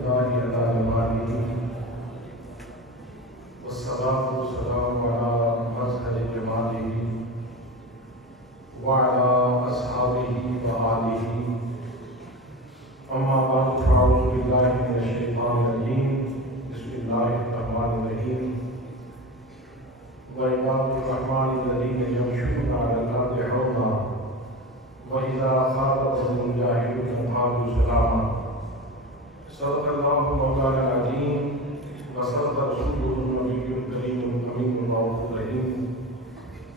الله على جماله والصلاة والسلام على مظهر جماله وعلى أصحابه وآله أما بعد فأعوذ بالله من الشيطان الرجيم بسم الله الرحمن الرحيم وعباد الرحمن الذين يمشون على الأرض حونا وإذا خاطبهم الجاهلون قالوا سلاما صدق الله مولانا العظيم وصدق رسوله النبي الكريم الأمين الرؤوف الرحيم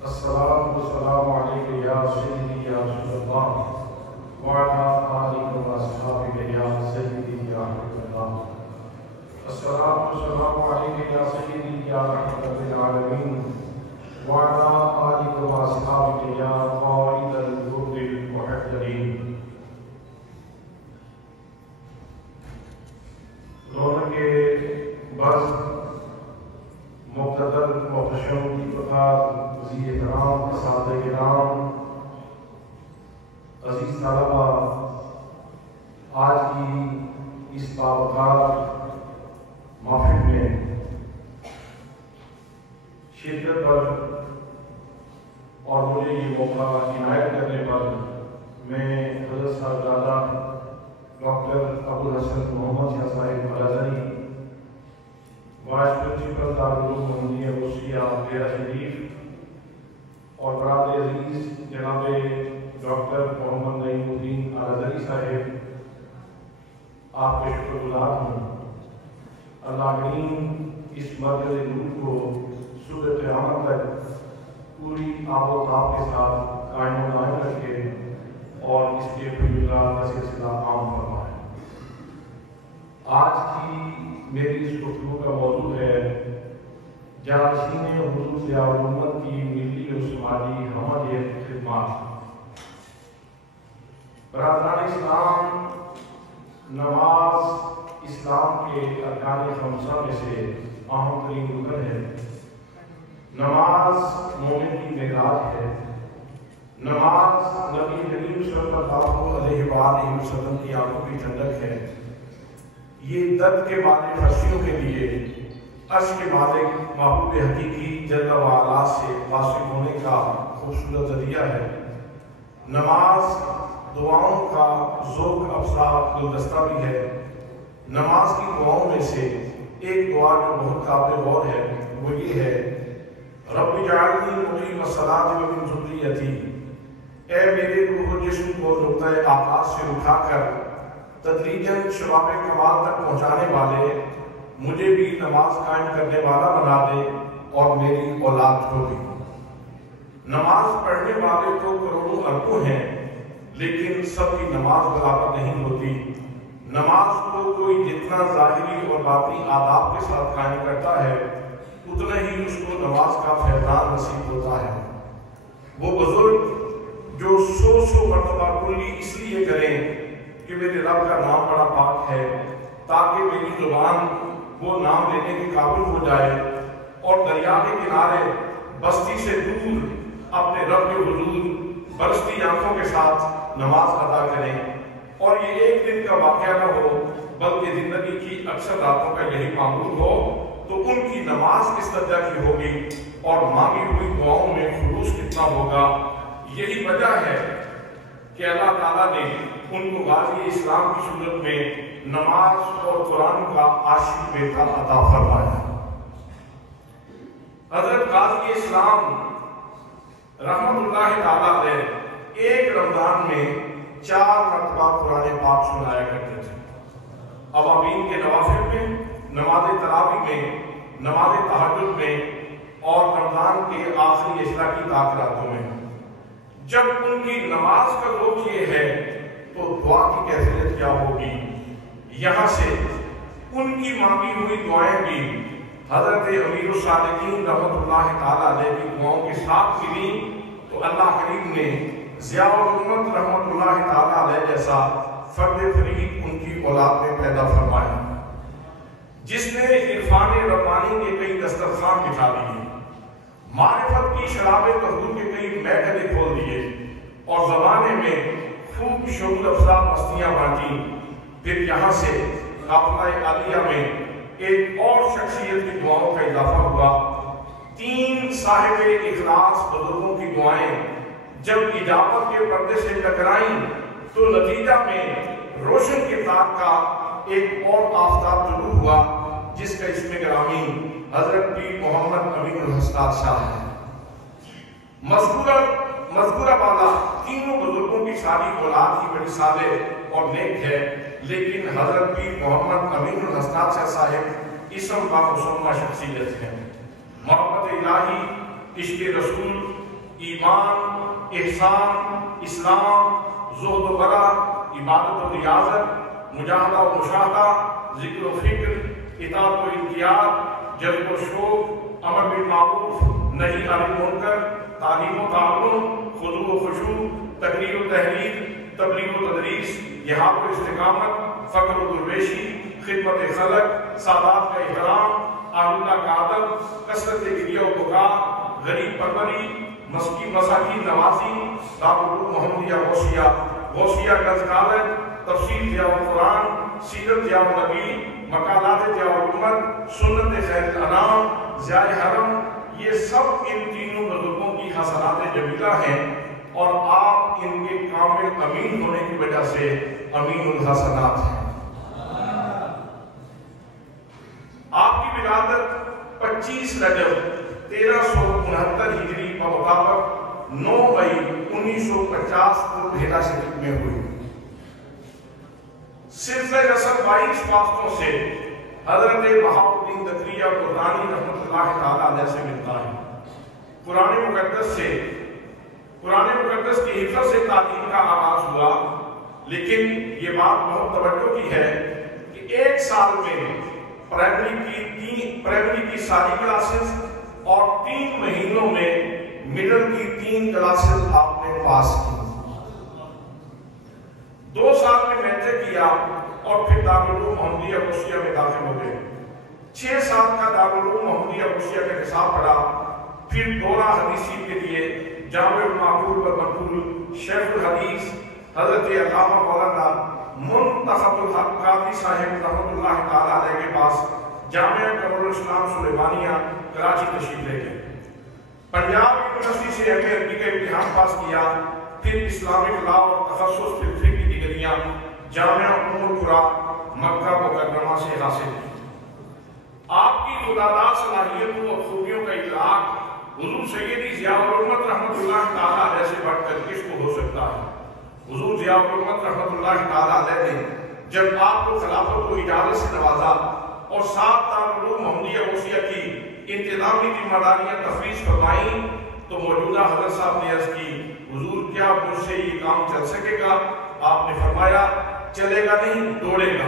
الصلاة والسلام عليك يا سيدي يا رسول الله وعلى آلك وأصحابك يا سيدي يا حبيب الله الصلاة والسلام عليك يا سيدي يا رحمة للعالمين وعلى آلك وأصحابك يا قائد الجند المحجلين رونق بز مقتدر محتشم کی بطار وزیر احترام اساتذہ کرام عزیز طلبہ، آج کی اس بابرکات محفل میں شرکت پر اور مجھے یہ موقع عنایت کرنے پر میں حضرت صاحبزادہ ڈاکٹر ابوالحسن محمد شاہ صاحب الازہری وائس پرنسپل دارالعلوم محمدیہ روسیہ ڈیرہ شریف اور برادر عزیز جناب ڈاکٹر محمد نعیم الدین الازہری صاحب آپ کے شکر گزار ہوں۔ اللہ کریم اس مرکز نور کو صبح قیامت تک پوری آب و تاب کے ساتھ قائم و دائم رکھے اور اس کے فیوزات کا سلسلہ عام فرمائے۔ آج کی میری اس گفتگو کا موضوع ہے جانشین حضور ضیاء الامت کی ملی و سماجی ہمہ خدمات۔ برادران اسلام، نماز اسلام کے ارکان خمسہ میں سے اہم ترین رکن ہے۔ نماز مومن کی معراج ہے۔ نماز نبی کریم صلی اللہ علیہ وآلہ وسلم کی آنکھوں کی ٹھنڈک ہے۔ یہ درد کے مالک ہستیوں کے لیے عرش کے مالک محبوب حقیقی جل و علا سے واصل ہونے کا خوبصورت ذریعہ ہے۔ نماز دعاؤں کا ذوق افزا گلدستہ بھی ہے۔ نماز کی دعاؤں میں سے ایک دعا جو بہت قابل غور ہے وہ یہ ہے، رب اجعلنی مقیم الصلاۃ ومن ذریتی، اے میرے روح و جسم کو نقطۂ آغاز سے اٹھا کر تدریجاً شباب کمال تک پہنچانے والے مجھے بھی نماز قائم کرنے والا بنا دے اور میری اولاد کو بھی۔ نماز پڑھنے والے تو کروڑوں اربوں ہیں، لیکن سب کی نماز برابر نہیں ہوتی۔ نماز کو کوئی جتنا ظاہری اور باطنی آداب کے ساتھ قائم کرتا ہے اتنا ہی اس کو نماز کا فیضان نصیب ہوتا ہے۔ وہ بزرگ جو سو مرتبہ کلی اس لیے کریں کہ میرے رب کا نام بڑا پاک ہے تاکہ میری زبان وہ نام لینے کے قابل ہو جائے، اور دریا کے کنارے بستی سے دور اپنے رب کے حضور برستی آنکھوں کے ساتھ نماز ادا کریں، اور یہ ایک دن کا واقعہ نہ ہو بلکہ زندگی کی اکثر راتوں کا یہی معمول ہو، تو ان کی نماز کس درجہ کی ہوگی اور مانگی ہوئی دعاؤں میں خلوص کتنا ہوگا۔ یہی وجہ ہے کہ اللہ تعالیٰ نے ان کو غازی اسلام کی صورت میں نماز اور قرآن کا عاشق بیٹا عطا فرمایا۔ حضرت غازی اسلام رحمت اللہ تعالیٰ علیہ ایک رمضان میں 4 مرتبہ قرآن پاک سنایا کرتے تھے۔ عوامین کے نوافل میں، نماز تراویح میں، نماز تہجد میں اور رمضان کے آخری عشرہ کی تاخیراتوں میں۔ جب ان کی نماز کا ذوق یہ ہے تو دعا کی کیفیت کیا ہوگی۔ یہاں سے ان کی مانگی ہوئی دعائیں بھی حضرت امیر الصالحین رحمت اللہ تعالیٰ علیہ کی دعاؤں کے ساتھ ملی، تو اللہ کریم نے ضیاء الامت رحمت اللہ تعالیٰ علیہ جیسا فرد فرید ان کی اولاد میں پیدا فرمایا، جس نے عرفان ربانی کے کئی دسترخوان بچھا دیے، معرفت کی شراب طہور کے کئی محفلیں کھول دیے، اور زمانے میں خوب شعور افزا مستیاں بانٹی۔ پھر یہاں سے قافلہ عالیہ میں ایک اور شخصیت کی دعاؤں کا اضافہ ہوا۔ 3 صاحب اخلاص بزرگوں کی دعائیں جب اجابت کے پردے سے ٹکرائیں تو نتیجہ میں روشن کردار کا ایک اور آفتاب طلوع ہوا، جس کا اسم گرامی حضرت پیر محمد امین الحسنات صاحب ہے۔ مذکورہ بالا تینوں بزرگوں کی ساری اولاد ہی بڑی صالح اور نیک ہے، لیکن حضرت پیر محمد امین الحسنات صاحب اسم با مسمہ شخصیت ہے۔ محبت الہی، عشق رسول، ایمان، احسان، اسلام، زہد و ورع، عبادت و ریاضت، مجاہدہ و مشاہدہ، ذکر و فکر، اطاعت و انقیاد، جذب و شوق، امر بالمعروف، نہی عن المنکر، تعلیم و تعلم، خضوع و خشوع، تقریر و تحریر، تبلیغ و تدریس، جہاد و استقامت، فقر و درویشی، خدمت خلق، سادات کا احترام، اہل اللہ کا ادب، کثرت گریہ و بکا، غریب پروری، مساکین نوازی، دارالعلوم محمدیہ غوثیہ گنج کالج، تفسیر ضیاء القرآن، سیرت ضیاء النبی، مقالات ضیاء الامت، سنت خیر الانام، ضیاء حرم، یہ سب ان تینوں بزرگوں کی حسنات جمیلہ ہیں، اور آپ ان کے کامل امین ہونے کی وجہ سے امین الحسنات ہیں۔ آپ کی ولادت 25 رجب 1369 ہجری بمطابق 9 مئی 1950 کو بھیلا شریف میں ہوئی۔ سلسلہ رسم 22 واسطوں سے حضرت بہاؤالدین دکریہ قرآنی رحمۃ اللہ تعالیٰ علیہ سے ملتا ہے۔ قرآن مقدس کی حفظ سے تعلیم کا آغاز ہوا، لیکن یہ بات بہت توجہ کی ہے کہ 1 سال میں پرائمری کی ساری کلاسز اور 3 مہینوں میں مڈل کی 3 کلاسز آپ نے پاس کی۔ 2 سال میں میٹرک کیا اور پھر دارالعلوم محمدیہ غوثیہ میں داخل ہو گئے۔ 6 سال کا دارالعلوم محمدیہ غوثیہ کا نصاب پڑھا، پھر دورہ حدیثی کے لیے جامع المعقول و منقول شیخ الحدیث حضرت علامہ مولانا منتخب الحق قاضی صاحب رحمۃ اللہ تعالیٰ علیہ کے پاس جامعہ قمر الاسلام سلیمانیہ کراچی تشریف لے گئے۔ پنجاب یونیورسٹی سے ایم اے عربی کا امتحان پاس کیا، پھر اسلامک لاء اور تخصص فقہ کی ڈگریاں جامعہ ام القرا مکہ مکرمہ سے حاصل کی۔ آپ کی خداداد صلاحیتوں اور خوبیوں کا ادراک حضور سیدی ضیاء الامت رحمۃ اللہ تعالیٰ علیہ سے بڑھ کر کس کو ہو سکتا ہے؟ حضور ضیاء الامت رحمۃ اللہ تعالیٰ علیہ نے جب آپ کو خلافت و اجازت سے نوازا اور 7 دارالعلوم محمدیہ غوثیہ کی انتظامی ذمہ داریاں تفویض فرمائیں تو موجودہ حضرت صاحب نے عرض کی، حضور کیا مجھ سے یہ کام چل سکے گا؟ آپ نے فرمایا چلے گا نہیں، دوڑے گا۔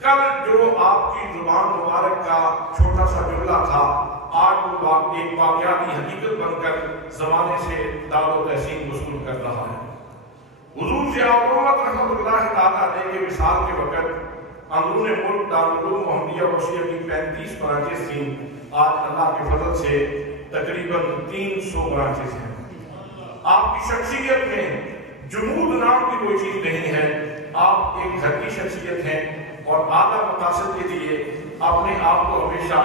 کل جو آپ کی زبان مبارک کا چھوٹا سا جملہ تھا، آج وہ ایک واقعاتی حقیقت بن کر زمانے سے دار و تحسین وصول کر رہا ہے۔ حضور ضیاء الامت رحمۃ اللہ تعالیٰ علیہ کے وصال کے وقت اندرون ملک دارالعلوم محمدیہ غوثیہ کی 35 برانچز تھیں، آج اللہ کے فضل سے تقریباً 300 برانچز ہیں۔ آپ کی شخصیت میں جمود نام کی کوئی چیز نہیں ہے، آپ ایک گھر کی شخصیت ہیں اور اعلیٰ مقاصد کے لیے اپنے آپ کو ہمیشہ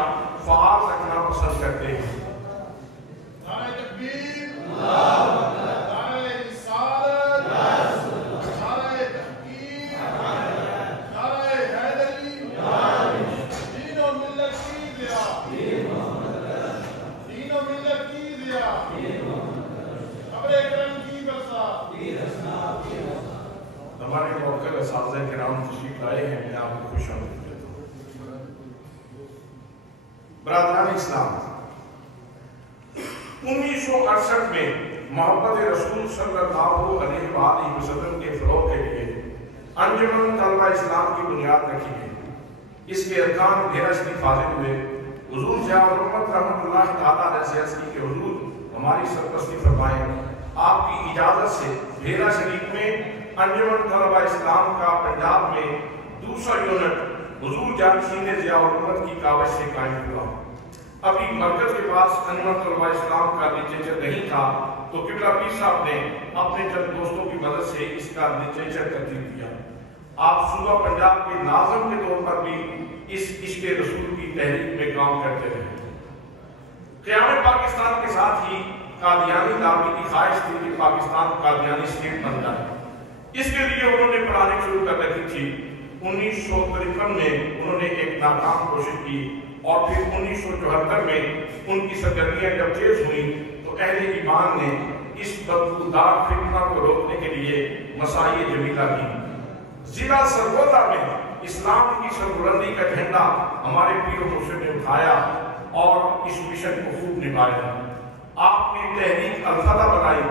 فعال رکھنا پسند کرتے ہیں۔ نعرہ تکبیر، نعرہ رسالت، نعرہ تحقیق، نعرہ حیدری، دین و ملت کی ضیاء، دین و ملت کی ضیاء، ابر کرم کی برسات۔ ہمارے موقع اساتذہ کرام تشریف لائے ہیں، میں آپ کو خوش آمدید کہتا ہوں۔ برادران اسلام، 1968 میں محبت رسول صلی اللہ علیہ وآلہ وسلم کے فروغ کے لیے انجمن طلبہ اسلام کی بنیاد رکھی گئی۔ اس کے ارکان بھیرا شریف حاضر ہوئے۔ حضور ضیاء الامت رحمۃ اللہ تعالیٰ علیہ سے عرض کی کہ حضور ہماری سرپرستی فرمائیں۔ آپ کی اجازت سے بھیرا شریف میں انجمن طلبہ اسلام کا پنجاب میں دوسرا یونٹ حضور جانشین ضیاء الامت کی کاوش سے قائم ہوا۔ ابھی مرکز کے پاس انجمن طلبہ اسلام کا لٹریچر نہیں تھا تو قبلہ پیر صاحب نے اپنے چند دوستوں کی مدد سے اس کا لٹریچر ترتیب دیا۔ آپ صوبہ پنجاب کے ناظم کے طور پر بھی اس عشق رسول کی تحریک میں کام کرتے رہے۔ قیام پاکستان کے ساتھ ہی قادیانی دعوی کی خواہش تھی کہ پاکستان قادیانی اسٹیٹ بن جائے۔ اس کے لیے انہوں نے پڑھانے شروع کر رکھی تھی۔ 1953 میں انہوں نے ایک ناکام کوشش کی اور پھر 1974 میں ان کی سرگرمیاں جب تیز ہوئیں تو اہل ایمان نے اس بدبودار فتنہ کو روکنے کے لیے مساعی جمیلہ کی۔ ضلع سرگودا میں اسلام کی سربلندی کا جھنڈا ہمارے پیر و مرشد نے اٹھایا اور اس مشن کو خوب نبھایا۔ آپ نے تحریک الفتح بنائی،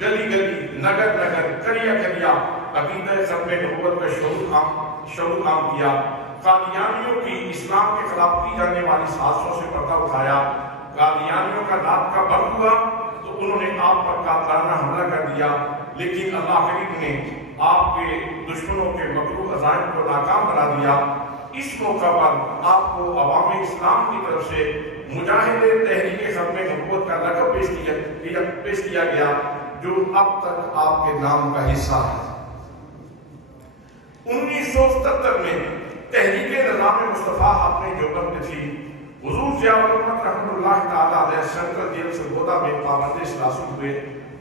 گلی گلی، نگر نگر، کریا کریا عقیدہ ختم نبوت کا شعور عام کیا۔ قادیانیوں کی اسلام کے خلاف کی جانے والی سازشوں سے پردہ اٹھایا۔ قادیانیوں کا رات کا بند ہوا تو انہوں نے آپ پر قاتلانہ حملہ کر دیا، لیکن اللہ کریم نے آپ کے دشمنوں کے مکروہ عزائم کو ناکام بنا دیا۔ اس موقع پر آپ کو عوام اسلام کی طرف سے مجاہد تحریک ختم نبوت کا لقب پیش کیا گیا، جو اب تک آپ کے نام کا حصہ ہے۔ 1977 میں تحریک نظام مصطفیٰ اپنے جوبن میں تھی۔ حضور ضیاء الرحمت رحمۃ اللہ تعالیٰ علیہ سینٹرل جیل سرگودا میں پابند اثلاثی ہوئے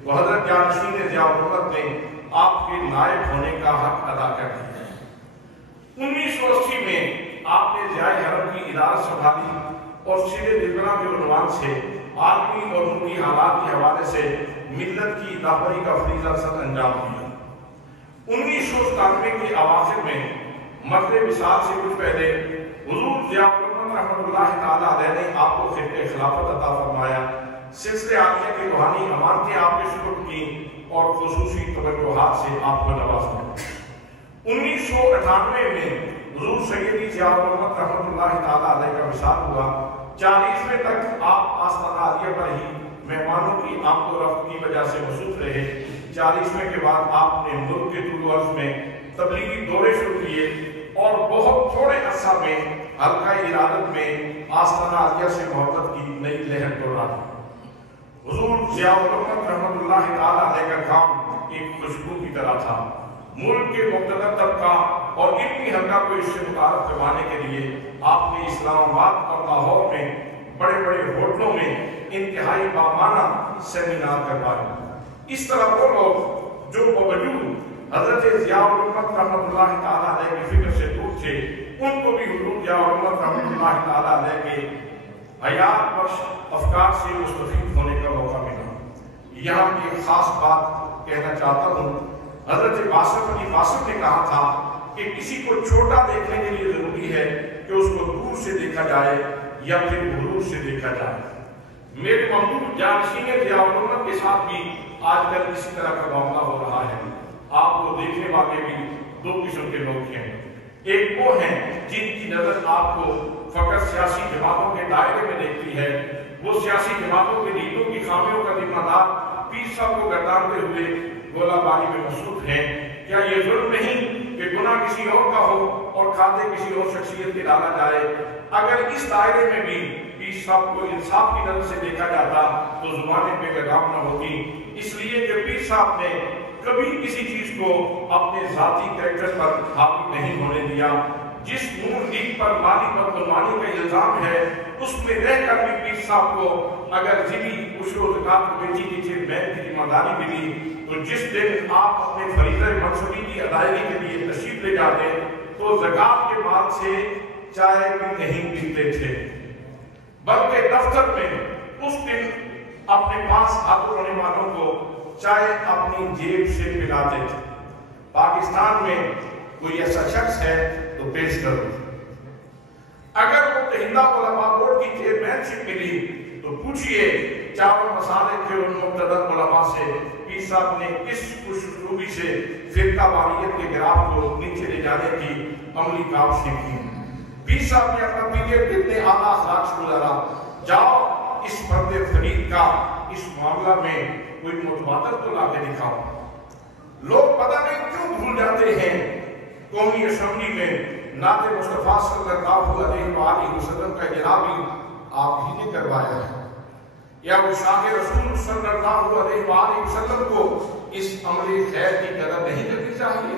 تو حضرت جانشین ضیاء الرحمت نے آپ کے نائب ہونے کا حق ادا کر دیا۔ 1980 میں آپ نے ضیاء حرم کی ادارت سنبھالی اور سیدھے دلبرا کے عنوان سے عالمی اور ملکی حالات کے حوالے سے ملت کی رہبری کا فریضہ سر انجام دیا۔ 1997 کے اواخر میں مرد وصال سے کچھ پہلے حضور ضیاء الرحمت رحمۃ اللہ تعالیٰ علیہ نے آپ کو خطۂ خلافت عطا فرمایا۔ سلسلہ عالیہ کی روحانی امانتیں آپ کے سپرد کی اور خصوصی توجہات سے آپ کو نوازا۔ 1998 میں حضور سیدی ضیاء الرحمت رحمۃ اللہ تعالیٰ علیہ کا وصال ہوا۔ 40ویں تک آپ آستانہ عالیہ پر ہی مہمانوں کی آمد و رفت کی وجہ سے مصروف رہے۔ 40ویں کے بعد آپ نے ملک کے طول و عرض میں تبلیغی دورے شروع کیے اور بہت تھوڑے عرصہ میں حلقہ ارادت میں آستانہ عالیہ سے محبت کی نئی لہر دوڑائی۔ حضور ضیاء الرحمت رحمۃ اللہ تعالیٰ علیہ کا کام ایک خوشبو کی طرح تھا۔ ملک کے مقتدر طبقہ اور علمی حلقہ کو اس سے متعارف کروانے کے لیے آپ نے اسلام آباد اور لاہور میں بڑے بڑے ہوٹلوں میں انتہائی بامانہ سیمینار کروائے۔ اس طرح وہ لوگ جو باوجود حضرت ضیاء الرحمت رحمۃ اللہ تعالیٰ علیہ کی فکر سے دور تھے، ان کو بھی حضور ضیاء الرحمت رحمۃ اللہ تعالیٰ علیہ کے حیات بخش افکار سے مستفید ہونے کا موقع ملا۔ یہاں ایک خاص بات کہنا چاہتا ہوں۔ حضرت قاسم علی قاسم نے کہا تھا کہ کسی کو چھوٹا دیکھنے کے لیے ضروری ہے کہ اس کو دور سے دیکھا جائے یا پھر غرور سے دیکھا جائے۔ میرے محبوب جانشین ضیاء الرحمت کے ساتھ بھی آج کل اسی طرح کا معاملہ ہو رہا ہے۔ آپ کو دیکھنے والے بھی دو قسم کے لوگ ہیں۔ ایک وہ ہیں جن کی نظر آپ کو فقط سیاسی جماعتوں کے دائرے میں دیکھتی ہے۔ وہ سیاسی جماعتوں کے لیڈروں کی خامیوں کا ذمہ دار پیر صاحب کو گردانتے ہوئے گولہ باری میں مصروف ہیں۔ کیا یہ ظلم نہیں کہ گناہ کسی اور کا ہو اور کھاتے کسی اور شخصیت کے ڈالا جائے؟ اگر اس دائرے میں بھی پیر صاحب کو انصاف کی نظر سے دیکھا جاتا تو زبانیں بے لگام نہ ہوتی۔ اس لیے کہ پیر صاحب نے کبھی کسی چیز کو اپنے ذاتی کریکٹر پر حاوی نہیں ہونے دیا۔ جس نون لیگ پر مالی بدعنوانی کا الزام ہے، اس میں رہ کر بھی پیر صاحب کو اگر ضلعی عشر و زکوٰۃ کمیٹی کی چیئرمین کی ذمہ داری ملی تو جس دن آپ اپنے فریضہ منصبی کی ادائیگی کے لیے تشریف لے جاتے تو زکوٰۃ کے مال سے چائے بھی نہیں پیتے تھے، بلکہ دفتر میں اس دن اپنے پاس حاضر ہونے والوں کو چائے اپنی جیب سے پلاتے تھے۔ پاکستان میں کوئی ایسا شخص ہے تو پیش کرو۔ اگر متحدہ علماء بورڈ کی چیئرمین شپ ملی تو پوچھئے چاروں مسالے تھے ان مقتدر علماء سے پیر صاحب نے کس خوشخلوبی سے فرقہ واریت کے گراف کو نیچے لے جانے کی عملی کاوشیں کی۔ پیر صاحب نے اپنا پیریڈ کتنے اعلیٰ اخلاق سے گزارا۔ جاؤ اس فرد فرید کا اس معاملہ میں کوئی متبادل تو لا کے دکھاؤ۔ لوگ پتہ نہیں کیوں بھول جاتے ہیں قومی اسمبلی میں نعت مصطفیٰ صلی اللہ علیہ وآلہ وسلم کا اجرا بھی آپ ہی نے کروایا ہے، یا وہ شاہ رسول صلی اللہ علیہ وآلہ وسلم کو اس عمل خیر کی قدر نہیں کرنی چاہیے؟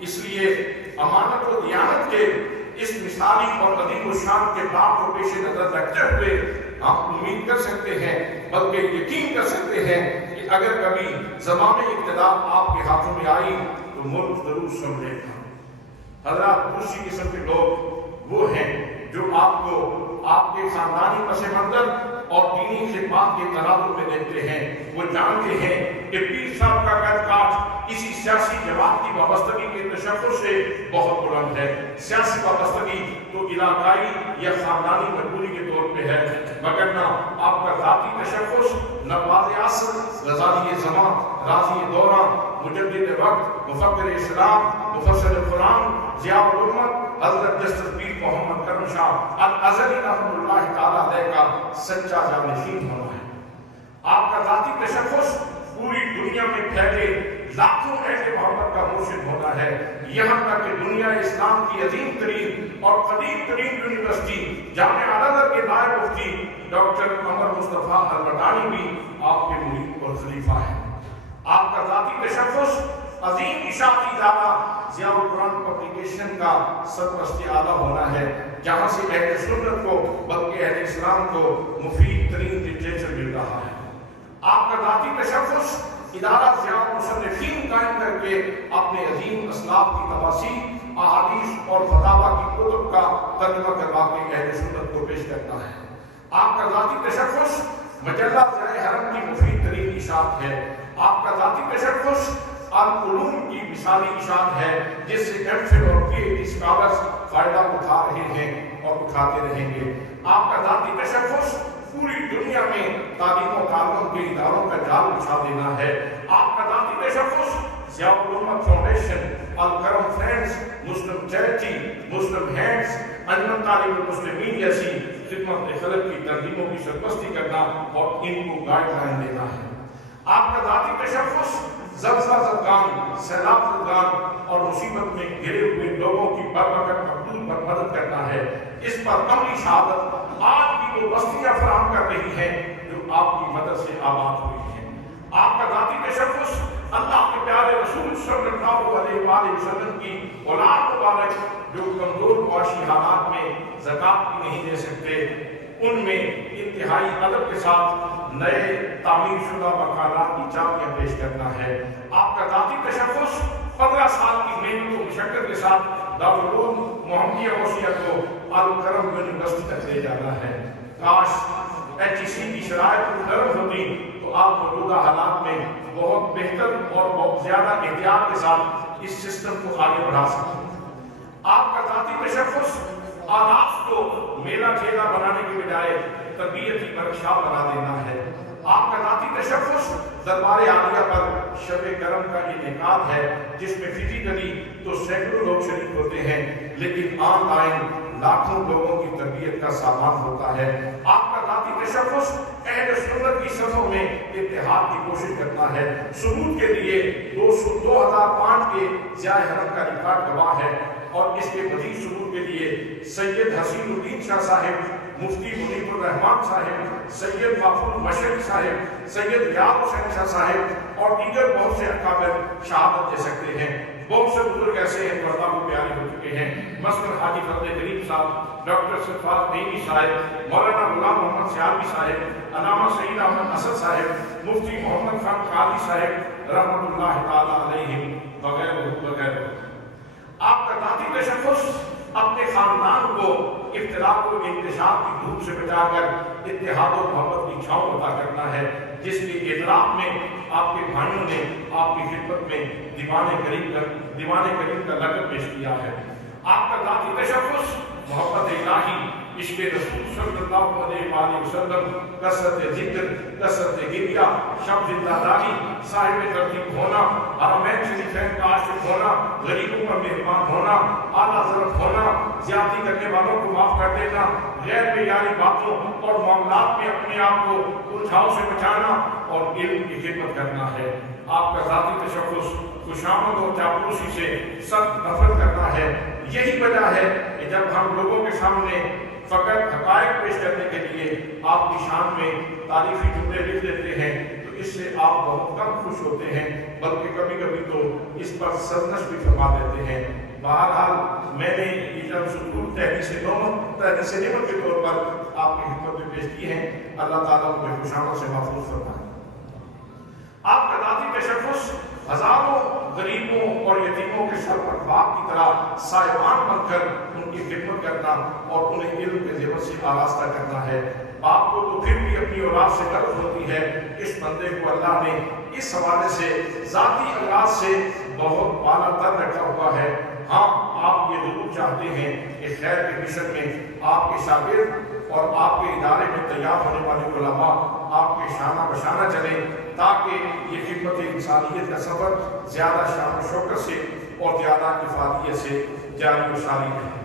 اس لیے امانت و دیانت کے اس مثالی اور عظیم الشان کے باب کو پیش نظر رکھتے ہوئے ہم امید کر سکتے ہیں، بلکہ یقین کر سکتے ہیں کہ اگر کبھی زمانِ اقتدار آپ کے ہاتھوں میں آئی تو ملک ضرور سنبھلے گا۔ حضرات، دوسری قسم کے لوگ وہ ہیں جو آپ کو آپ کے خاندانی پس منظر اور دینی خدمات کے تناظر میں دیکھتے ہیں۔ وہ جانتے ہیں کہ پیر صاحب کا قد کاٹ اسی سیاسی جماعت کی وابستگی کے تشخص سے بہت بلند ہے۔ سیاسی وابستگی تو علاقائی یا خاندانی مجبوری کے طور پہ ہے، مگر نہ آپ کا ذاتی تشخص نواز عصر، غزالی زمان، راضی دوران، مجدد وقت، مفکر اسلام، مفسر قرآن، ضیاء الامت حضرت جسٹس پیر محمد کرم شاہ الازہری رحمۃ اللہ تعالیٰ علیہ کا سچا جانشین ہونا ہے۔ آپ کا ذاتی تشخص پوری دنیا میں پھیلے لاکھوں اہل محمد کا مرشد ہونا ہے، یہاں تک کہ دنیا اسلام کی عظیم ترین اور قدیم ترین یونیورسٹی جامعہ الازہر کے نائب مفتی ڈاکٹر عمر مصطفیٰ البٹانی بھی آپ کے مرید اور خلیفہ ہیں۔ آپ کا ذاتی تشخص عظیم اشاعتی ادارہ ضیاء القرآن پبلیکیشن کا سرپرست اعلیٰ ہونا ہے، جہاں سے اہل سنت کو بلکہ اہل اسلام کو مفید ترین لٹریچر مل رہا ہے۔ آپ کا ذاتی تشخص ادارہ ضیاء المصنفین قائم کر کے اپنے عظیم اسلاف کی تفاسیر، احادیث اور فتاویٰ کی کتب کا ترجمہ کروا کے اہل سنت کو پیش کرنا ہے۔ آپ کا ذاتی تشخص مجلہ ضیاء حرم کی مفید ترین اشاعت ہے۔ آپ کا ذاتی تشخص العلوم کی مثالی اشاعت ہے، جس سے ایم فل اور پی ایچ ڈی اسکالرز فائدہ اٹھا رہے ہیں اور اٹھاتے رہیں گے۔ آپ کا ذاتی تشخص پوری دنیا میں تعلیم و تعلم کے اداروں کا جال بچھا دینا ہے۔ آپ کا ذاتی تشخص ضیاء الامت فاؤنڈیشن، الکرم فرینڈز، مسلم چیریٹی، مسلم ہینڈز، انجمن تعلیم المسلمین جیسی خدمت خلق کی تنظیموں کی سرپرستی کرنا اور ان کو گائیڈ لائن دینا ہے۔ آپ کا ذاتی تشخص زلزلہ زدگان، سیلاب زدگان اور مصیبت میں گھرے ہوئے لوگوں کی بروقت مقبول پر مدد کرنا ہے۔ اس پر عملی شہادت آج بھی وہ بستیاں فراہم کر رہی ہیں جو آپ کی مدد سے آباد ہوئی ہیں۔ آپ کا ذاتی تشخص اللہ کے پیارے رسول صلی اللہ علیہ وآلہ وسلم کی اولاد مبارک جو کمزور معاشی حالات میں زکوٰۃ بھی نہیں دے سکتے، ان میں انتہائی ادب کے ساتھ نئے تعمیر شدہ مکانات کی چابیاں پیش کرنا ہے۔ آپ کا ذاتی تشخص 15 سال کی محنت و مشقت کے ساتھ دارالعلوم محمدیہ غوثیہ کو الکرم یونیورسٹی تک لے جانا ہے۔ کاش HEC کی شرائط نرم ہوتی تو آپ موجودہ حالات میں بہت بہتر اور بہت زیادہ احتیاط کے ساتھ اس سسٹم کو آگے بڑھا سکتے۔ آپ کا ذاتی تشخص آلاف کو میلہ ٹھیلا بنانے کے بجائے تربیتی ورکشاپ بنا دینا ہے۔ آپ کا ذاتی تشخص دربار عالیہ پر شب کرم کا انعقاد ہے، جس میں فزیکلی تو سینکڑوں لوگ شریک ہوتے ہیں، لیکن آن لائن لاکھوں لوگوں کی تربیت کا سامان ہوتا ہے۔ آپ کا ذاتی تشخص اہل سنت کی صفوں میں اتحاد کی کوشش کرنا ہے۔ ثبوت کے لیے 2005 کے ضیاء حرم کا ریکارڈ گواہ ہے، اور اس کے مزید ثبوت کے لیے سید حسین الدین شاہ صاحب، مفتی منیب الرحمان صاحب، سید محفوظ مشرق صاحب، سید ریاض حسین شاہ صاحب اور دیگر بہت سے اکابر شہادت دے سکتے ہیں۔ بہت سے بزرگ ایسے ہیں جو اللہ کو پیارے ہو چکے ہیں، مثلاً حاجی فضل کریم صاحب، ڈاکٹر صفات دینی صاحب، مولانا غلام محمد سیالوی صاحب، علامہ سعید احمد اسد صاحب، مفتی محمد خان قاضی صاحب رحمۃ اللہ تعالیٰ علیہم وغیرہ وغیرہ۔ آپ کا ذاتی تشخص اپنے خاندان کو اختلاف و انتشار کی دھوپ سے بچا کر اتحاد و محبت کی چھاؤں عطا کرنا ہے، جس کے اعتراف میں آپ کے بھائیوں نے آپ کی خدمت میں دیوان کریم کا لقب پیش کیا ہے۔ آپ کا ذاتی تشخص محبت الہی، عشق رسول صلی اللہ علیہ وآلہ وسلم، کثرت ذکر، کثرت گریہ، شب زندہ داری، صاحب ترتیب ہونا، حرمین شریفین کا عاشق ہونا، غریبوں پر مہربان ہونا، اعلیٰ ظرف ہونا، زیادتی کرنے والوں کو معاف کر دینا، غیر معیاری باتوں اور معاملات میں اپنے آپ کو الجھاؤ سے بچانا اور علم کی خدمت کرنا ہے۔ آپ کا ذاتی تشخص خوشامد اور چاپلوسی سے سخت نفرت کرنا ہے۔ یہی وجہ ہے کہ جب ہم لوگوں کے سامنے فقط حقائق پیش کرنے کے لیے آپ کی شان میں تعریفی جملے لکھ دیتے ہیں تو اس سے آپ بہت کم خوش ہوتے ہیں، بلکہ کبھی کبھی تو اس پر سرزنش بھی فرما دیتے ہیں۔ بہرحال میں نے یہ جب ضرور تحریس نعمت کے طور پر آپ کی خدمت میں پیش کی ہیں، اللہ تعالیٰ مجھے خوشامد سے محفوظ فرمائے۔ آپ کا ذاتی تشخص ہزاروں غریبوں اور یتیموں کے سر پر باپ کی طرح سائبان بن کر ان کی خدمت کرنا اور انہیں علم کے زیور سے آراستہ کرنا ہے۔ باپ کو تو پھر بھی اپنی اولاد سے غرض ہوتی ہے، اس بندے کو اللہ نے اس حوالے سے ذاتی انداز سے بہت بالا تر رکھا ہوا ہے۔ ہاں، آپ یہ ضرور چاہتے ہیں کہ خیر کے مشن میں آپ کے شاگرد اور آپ کے ادارے میں تیار ہونے والے علماء آپ کے شانہ بشانہ چلیں، تاکہ یہ خدمت انسانیت کا سفر زیادہ شان و شوکت سے اور زیادہ افادیت سے جاری و ساری رہے۔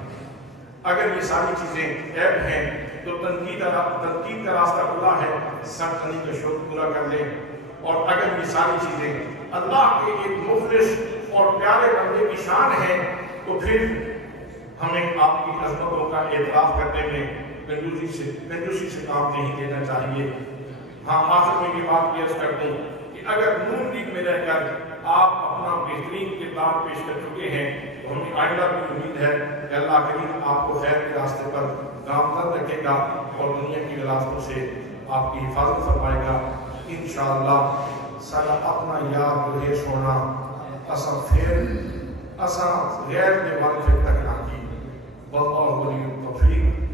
اگر یہ ساری چیزیں عیب ہیں تو تنقید کا راستہ کھلا ہے، سرخنی کا شوق پورا کر لیں۔ اور اگر یہ ساری چیزیں اللہ کے ایک مخلص اور پیارے بندے کی شان ہے تو پھر ہمیں آپ کی عظمتوں کا اعتراف کرنے میں کنجوسی سے کام نہیں لینا چاہیے۔ ہاں، آخر میں یہ بات عرض کر دوں کہ اگر نون لیگ میں رہ کر آپ اپنا بہترین کردار پیش کر چکے ہیں تو ہمیں آئندہ بھی امید ہے کہ اللہ کریم آپ کو خیر کے راستے پر گامزن رکھے گا اور دنیا کی غلاظتوں سے آپ کی حفاظت فرمائے گا۔ انشاءاللہ سارا اپنا یاد رہے سونا اسا غیر دے معرفت تک نہ کی، واللہ ولی التوفیق۔